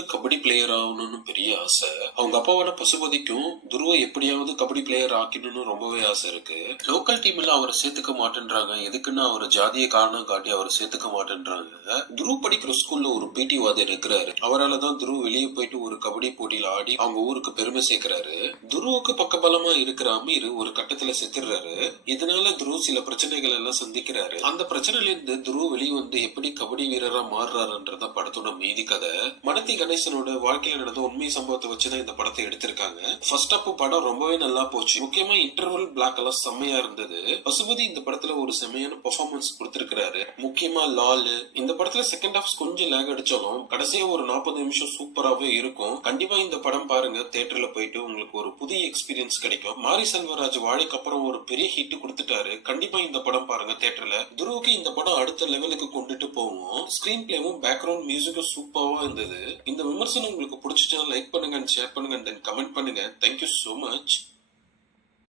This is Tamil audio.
துருவுக்கு கபடி பிளேயர் ஆகணும்னு பெரிய ஆசை. அவங்க அப்பாவோட பசுபதிக்கும் துருவ எப்படியாவது கபடி பிளேயர் ஆக்கணும்னு ரொம்பவே ஆசை இருக்கு. லோக்கல் டீம்ல அவரை சேர்த்துக்க மாட்டேன்றாங்க. எதுக்குன்னா அவர் ஜாதிய காரணம் காட்டி அவரை சேர்த்துக்க மாட்டேன்றாங்க. துருவ படிக்கிற ஸ்கூல்ல ஒரு பிடி வாத்தியார் இருக்கிறாரு. அவரால் தான் துருவ வெளியே போயிட்டு ஒரு கபடி போட்டியில ஆடி அவங்க ஊருக்கு பெருமை சேர்க்கிறாரு. துருவுக்கு பக்கபலமா இருக்கிற அமீர் ஒரு கட்டத்துல செத்துறாரு. இதனால துருவ சில பிரச்சனைகள் எல்லாம் சந்திக்கிறாரு. அந்த பிரச்சனையில இருந்து துருவ வெளியே வந்து எப்படி கபடி வீரரா மாறுறாருன்றத படத்தோட மீதி கதை. மனதி கணேசனோட வாழ்க்கையில நடந்த உண்மை சம்பவத்தை வச்சுதான் இந்த படத்தை எடுத்திருக்காங்க. ஃபர்ஸ்ட் ஹாப் படம் ரொம்பவே நல்லா போச்சு. முக்கியமா இன்டர்வல் பிளாக் எல்லாம் செம்மையா இருந்தது. பசுபதி இந்த படத்துல ஒரு செம்மையான பெர்ஃபார்மன்ஸ் கொடுத்திருக்காரு. முக்கியமா லால் இந்த படத்துல செகண்ட் ஹாஃப் கொஞ்சம் லேக் அடிச்சாலும் கடைசியா ஒரு 40 நிமிஷம் சூப்பராவே இருக்கும். கண்டிப்பா இந்த படம் பாருங்க. தியேட்டர்ல போயிட்டு உங்களுக்கு ஒரு புதிய எக்ஸ்பீரியன்ஸ் கிடைக்கும். மாரி செல்வராஜ் வாழைக்கு அப்புறம் ஒரு பெரிய ஹிட் கொடுத்துட்டாரு. கண்டிப்பா இந்த படம் பாருங்க தியேட்டர்ல. துருவுக்கு இந்த படம் அடுத்த லெவலுக்கு கொண்டுட்டு போவோம். ஸ்கிரீன் பிளேவும் பேக்ரவுண்ட் மியூசிக்கும் சூப்பரா இருந்தது. இந்த விமர்சனம் உங்களுக்கு பிடிச்சிட்டா லைக் பண்ணுங்க, ஷேர் பண்ணுங்க, தென் கமெண்ட் பண்ணுங்க. Thank you so much.